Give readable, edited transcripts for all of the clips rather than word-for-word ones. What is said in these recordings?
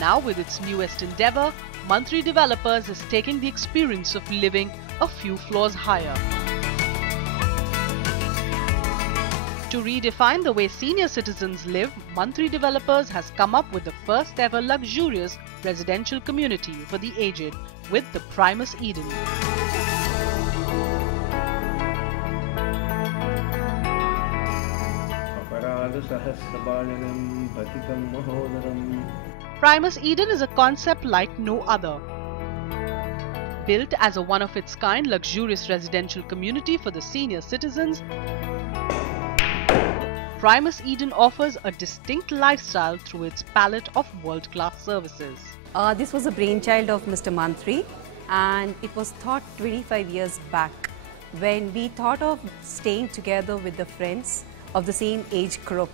Now with its newest endeavor, Mantri Developers is taking the experience of living a few floors higher. To redefine the way senior citizens live, Mantri Developers has come up with the first ever luxurious residential community for the aged with the Primus Eden. Primus Eden is a concept like no other. Built as a one-of-its-kind luxurious residential community for the senior citizens, Primus Eden offers a distinct lifestyle through its palette of world-class services. This was a brainchild of Mr. Mantri, and it was thought 25 years back when we thought of staying together with the friends of the same age group.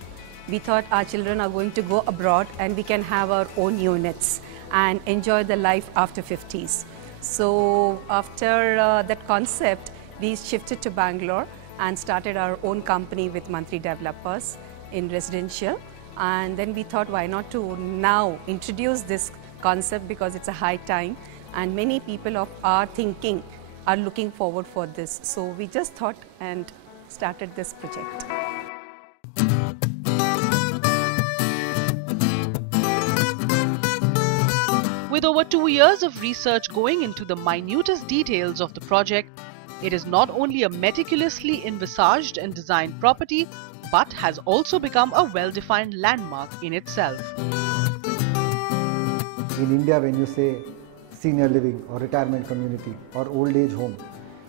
We thought our children are going to go abroad and we can have our own units and enjoy the life after 50s. So after that concept, we shifted to Bangalore and started our own company with Mantri Developers in residential. And then we thought, why not to now introduce this concept, because it's a high time and many people of our thinking are looking forward for this. So we just thought and started this project. With over 2 years of research going into the minutest details of the project, it is not only a meticulously envisaged and designed property, but has also become a well-defined landmark in itself. In India, when you say senior living or retirement community or old age home,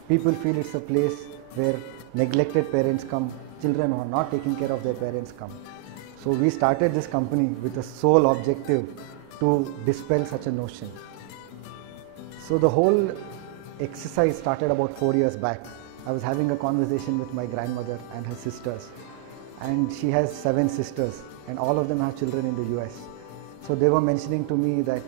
people feel it's a place where neglected parents come, children who are not taking care of their parents come. So we started this company with the sole objective to dispel such a notion. So the whole exercise started about 4 years back. I was having a conversation with my grandmother and her sisters, and she has 7 sisters and all of them have children in the US. So they were mentioning to me that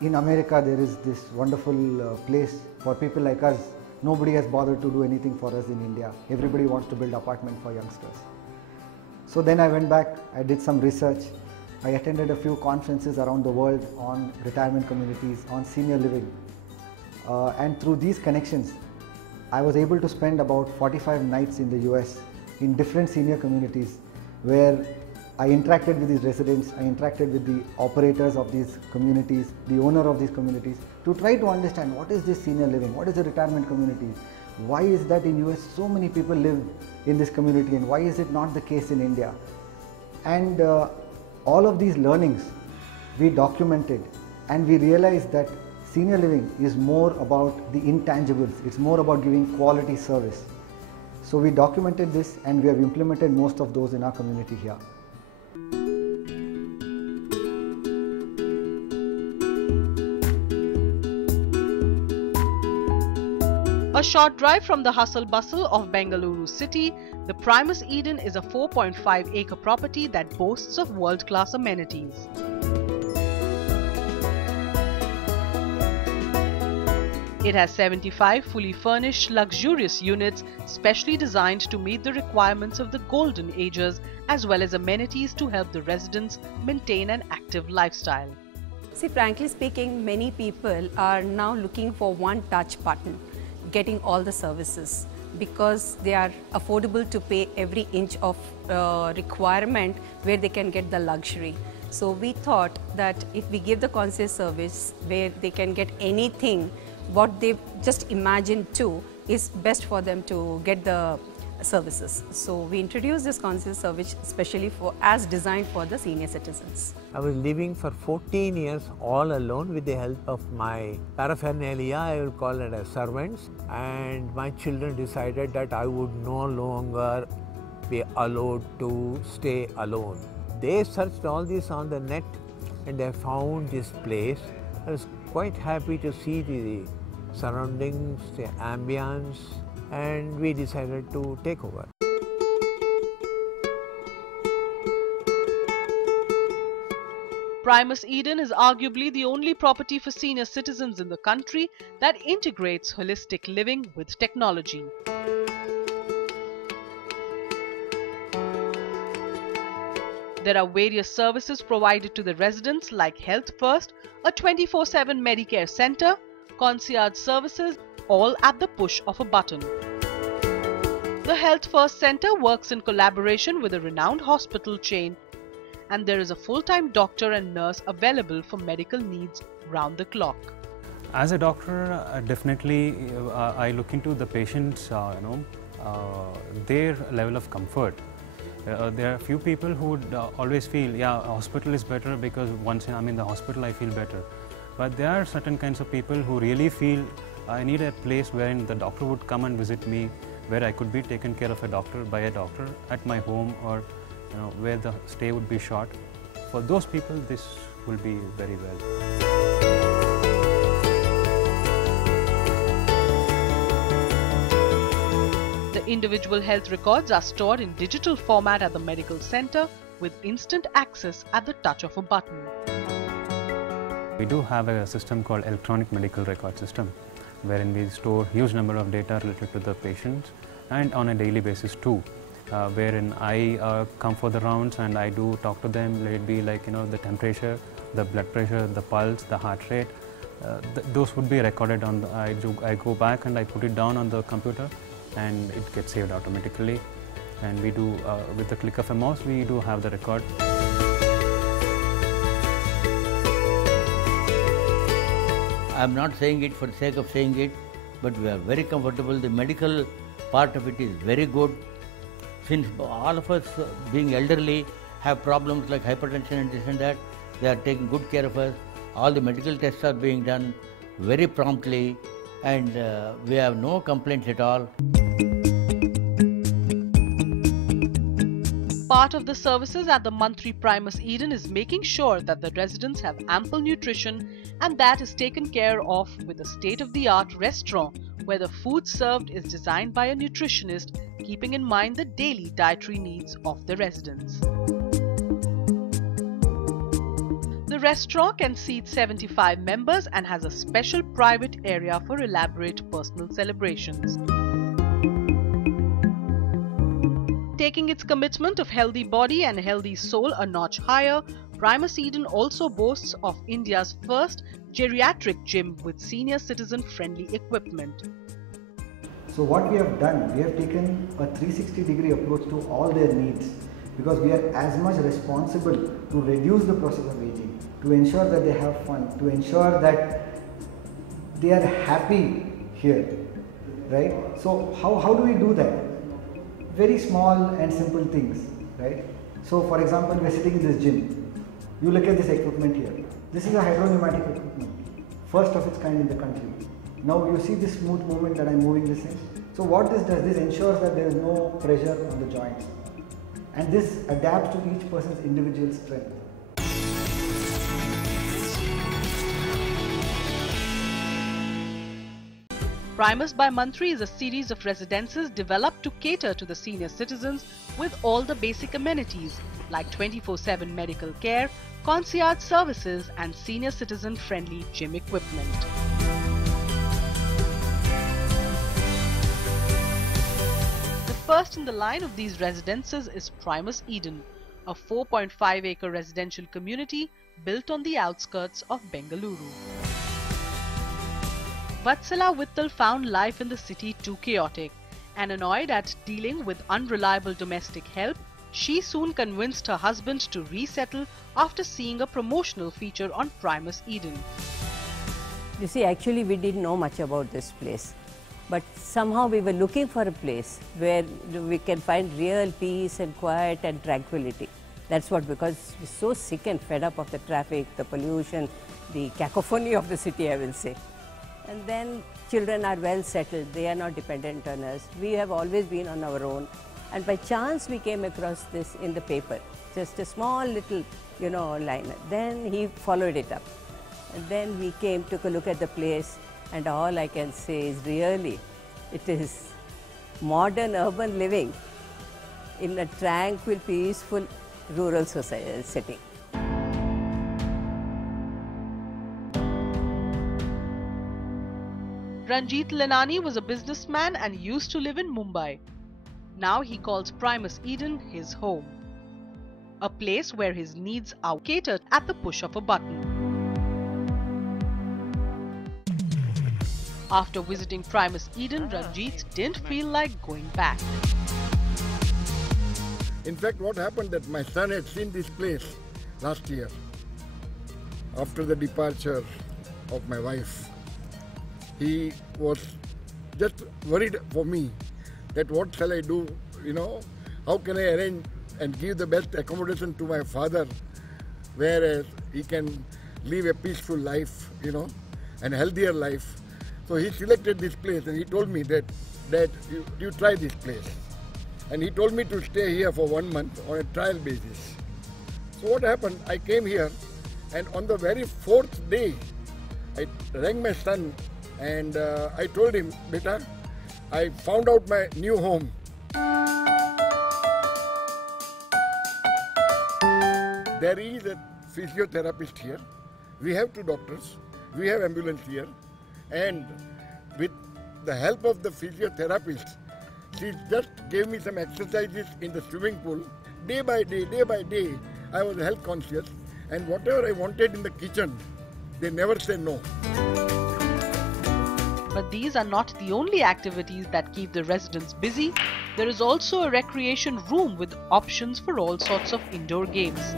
in America there is this wonderful place for people like us. Nobody has bothered to do anything for us in India. Everybody wants to build apartment for youngsters. So then I went back, I did some research. I attended a few conferences around the world on retirement communities, on senior living. And through these connections, I was able to spend about 45 nights in the US in different senior communities where I interacted with these residents, I interacted with the operators of these communities, the owner of these communities, to try to understand what is this senior living, what is a retirement community, why is that in US so many people live in this community and why is it not the case in India. And all of these learnings we documented, and we realized that senior living is more about the intangibles, it's more about giving quality service. So we documented this and we have implemented most of those in our community here. A short drive from the hustle bustle of Bengaluru city, the Primus Eden is a 4.5-acre property that boasts of world-class amenities. It has 75 fully furnished luxurious units specially designed to meet the requirements of the golden ages, as well as amenities to help the residents maintain an active lifestyle. See, frankly speaking, many people are now looking for one touch button, getting all the services, because they are affordable to pay every inch of requirement where they can get the luxury. So we thought that if we give the concierge service where they can get anything what they just imagined to, is best for them to get the services. So we introduced this concierge service especially as designed for the senior citizens. I was living for 14 years all alone with the help of my paraphernalia, I will call it as servants, and my children decided that I would no longer be allowed to stay alone. They searched all this on the net and they found this place. I was quite happy to see the surroundings, the ambience, and we decided to take over. Primus Eden is arguably the only property for senior citizens in the country that integrates holistic living with technology. There are various services provided to the residents like Health First, a 24/7 Medicare center, concierge services, all at the push of a button. The Health First Center works in collaboration with a renowned hospital chain, and there is a full-time doctor and nurse available for medical needs round the clock. As a doctor, definitely I look into the patient's, their level of comfort. There are few people who would always feel, yeah, hospital is better because once I'm in the hospital I feel better. But there are certain kinds of people who really feel I need a place wherein the doctor would come and visit me, where I could be taken care of by a doctor at my home, or where the stay would be short. For those people, this will be very well. The individual health records are stored in digital format at the medical center with instant access at the touch of a button. We do have a system called electronic medical record system, wherein we store huge number of data related to the patients, and on a daily basis too, wherein I come for the rounds and I do talk to them. Let it be like the temperature, the blood pressure, the pulse, the heart rate. Those would be recorded on I go back and I put it down on the computer, and it gets saved automatically. And we do, with the click of a mouse, we do have the record. I'm not saying it for the sake of saying it, but we are very comfortable. The medical part of it is very good. Since all of us, being elderly, have problems like hypertension and this and that, they are taking good care of us. All the medical tests are being done very promptly, and we have no complaints at all. Part of the services at the Mantri Primus Eden is making sure that the residents have ample nutrition, and that is taken care of with a state-of-the-art restaurant where the food served is designed by a nutritionist, keeping in mind the daily dietary needs of the residents. The restaurant can seat 75 members and has a special private area for elaborate personal celebrations. Taking its commitment of healthy body and healthy soul a notch higher, Primus Eden also boasts of India's first geriatric gym with senior citizen-friendly equipment. So what we have done, we have taken a 360-degree approach to all their needs, because we are as much responsible to reduce the process of aging, to ensure that they have fun, to ensure that they are happy here, right? So how do we do that? Very small and simple things, right? So for example, we are sitting in this gym. You look at this equipment here. This is a hydropneumatic equipment, first of its kind in the country. Now you see this smooth movement that I am moving this in. So what this does, this ensures that there is no pressure on the joints, and this adapts to each person's individual strength. Primus by Mantri is a series of residences developed to cater to the senior citizens with all the basic amenities like 24/7 medical care, concierge services and senior citizen-friendly gym equipment. The first in the line of these residences is Primus Eden, a 4.5-acre residential community built on the outskirts of Bengaluru. Vatsala Vittal found life in the city too chaotic, and annoyed at dealing with unreliable domestic help, she soon convinced her husband to resettle after seeing a promotional feature on Primus Eden. You see, actually we didn't know much about this place, but somehow we were looking for a place where we can find real peace and quiet and tranquility. That's what, because we're so sick and fed up of the traffic, the pollution, the cacophony of the city, I will say. And then children are well settled, they are not dependent on us. We have always been on our own. And by chance we came across this in the paper, just a small little, liner. Then he followed it up. And then we came, took a look at the place, and all I can say is really, it is modern urban living in a tranquil, peaceful rural society setting. Ranjit Lenani was a businessman and used to live in Mumbai. Now he calls Primus Eden his home. a place where his needs are catered at the push of a button. After visiting Primus Eden, Ranjit didn't feel like going back. In fact, what happened that my son had seen this place last year after the departure of my wife. He was just worried for me that what shall I do, how can I arrange and give the best accommodation to my father, whereas he can live a peaceful life, and healthier life. So he selected this place and he told me that you try this place. And he told me to stay here for 1 month on a trial basis. So what happened, I came here and on the very 4th day, I rang my son and I told him, Beta, I found out my new home. There is a physiotherapist here. We have 2 doctors. We have ambulance here. And with the help of the physiotherapist, she just gave me some exercises in the swimming pool. Day by day, I was health conscious. And whatever I wanted in the kitchen, they never say no. But these are not the only activities that keep the residents busy. There is also a recreation room with options for all sorts of indoor games.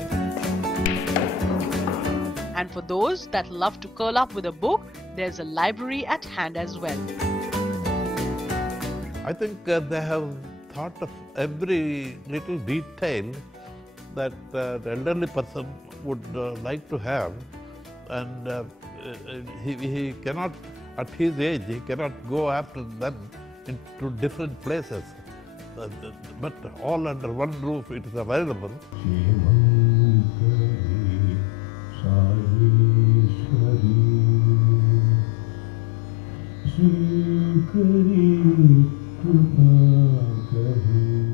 And for those that love to curl up with a book, there's a library at hand as well. I think they have thought of every little detail that the elderly person would like to have, and he cannot, at his age, he cannot go after them into different places, but all under one roof it is available.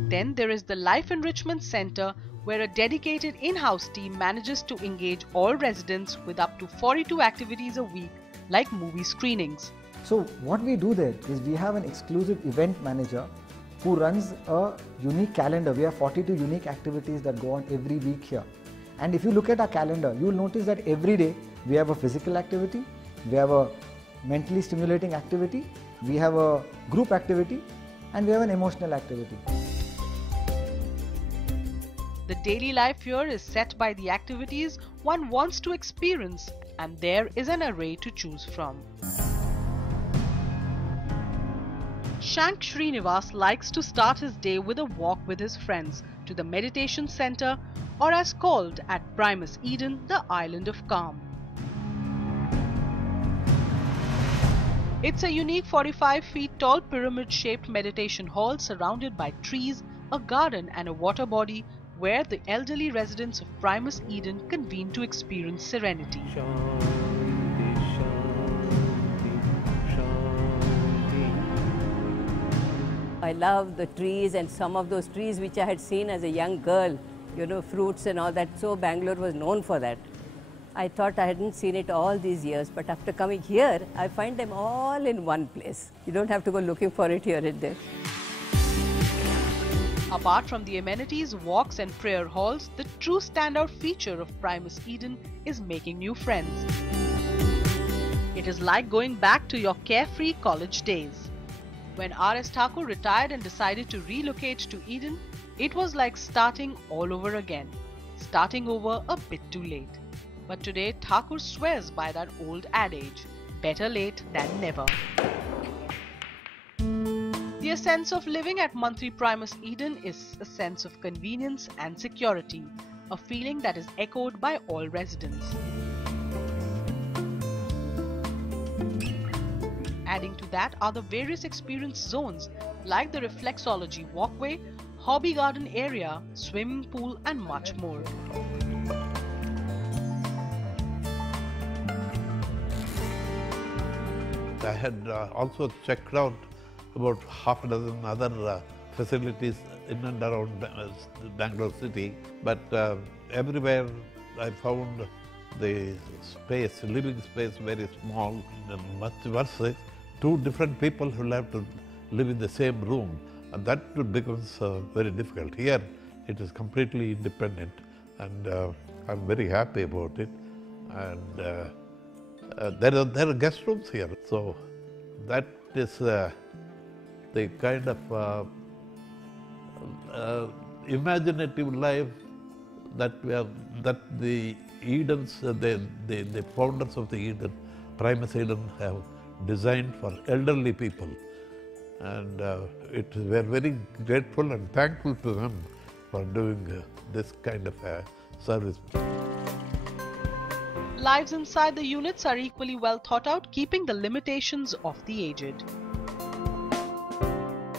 Then there is the Life Enrichment Center, where a dedicated in-house team manages to engage all residents with up to 42 activities a week, like movie screenings. So what we do there is we have an exclusive event manager who runs a unique calendar. We have 42 unique activities that go on every week here. And if you look at our calendar, you will notice that every day we have a physical activity, we have a mentally stimulating activity, we have a group activity, and we have an emotional activity. The daily life here is set by the activities one wants to experience, and there is an array to choose from. Shank Srinivas likes to start his day with a walk with his friends to the meditation center, or as called at Primus Eden, the Island of Calm. It's a unique 45 feet tall pyramid-shaped meditation hall surrounded by trees, a garden and a water body, where the elderly residents of Primus Eden convene to experience serenity. I love the trees, and some of those trees which I had seen as a young girl, fruits and all that. So Bangalore was known for that. I thought I hadn't seen it all these years, but after coming here, I find them all in one place. You don't have to go looking for it here and there. Apart from the amenities, walks and prayer halls, the true standout feature of Primus Eden is making new friends. It is like going back to your carefree college days. When R.S. Thakur retired and decided to relocate to Eden, it was like starting all over again, starting over a bit too late. But today, Thakur swears by that old adage, better late than never. The essence of living at Mantri Primus Eden is a sense of convenience and security, a feeling that is echoed by all residents. Adding to that are the various experience zones like the reflexology walkway, hobby garden area, swimming pool and much more. I had also checked out about half a dozen other facilities in and around Bangalore city, but everywhere I found the space, living space, very small and much worse. 2 different people will have to live in the same room, and that becomes very difficult. Here it is completely independent. and I'm very happy about it. And there are guest rooms here, so that is the kind of imaginative life that the Edens, the founders of the Eden, Primus Eden, have designed for elderly people. And we're very grateful and thankful to them for doing this kind of service. Lives inside the units are equally well thought out, keeping the limitations of the aged.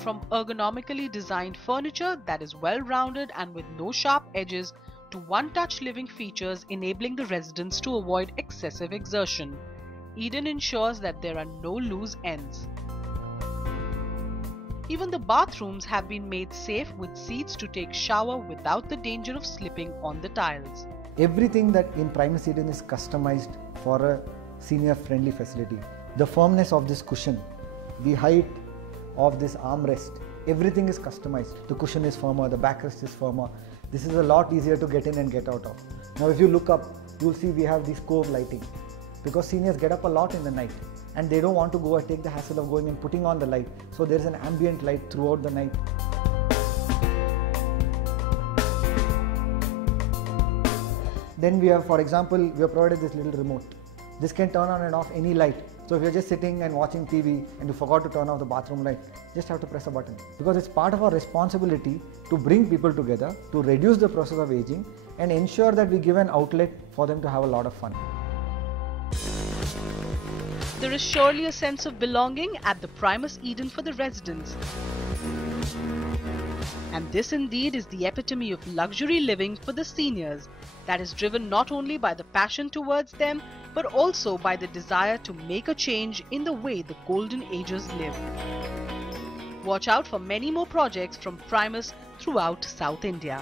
From ergonomically designed furniture that is well-rounded and with no sharp edges, to one-touch living features enabling the residents to avoid excessive exertion, Eden ensures that there are no loose ends. Even the bathrooms have been made safe with seats to take shower without the danger of slipping on the tiles. Everything that in Primus Eden is customized for a senior friendly facility. The firmness of this cushion, the height of this armrest, everything is customized. The cushion is firmer, the backrest is firmer. This is a lot easier to get in and get out of. Now if you look up, you'll see we have this cove lighting, because seniors get up a lot in the night and they don't want to go and take the hassle of going and putting on the light. So there is an ambient light throughout the night. Then we have, for example, we have provided this little remote. This can turn on and off any light. So if you're just sitting and watching TV and you forgot to turn off the bathroom light, just have to press a button. Because it's part of our responsibility to bring people together, to reduce the process of aging and ensure that we give an outlet for them to have a lot of fun. There is surely a sense of belonging at the Primus Eden for the residents. And this indeed is the epitome of luxury living for the seniors, that is driven not only by the passion towards them, but also by the desire to make a change in the way the golden ages live. Watch out for many more projects from Primus throughout South India.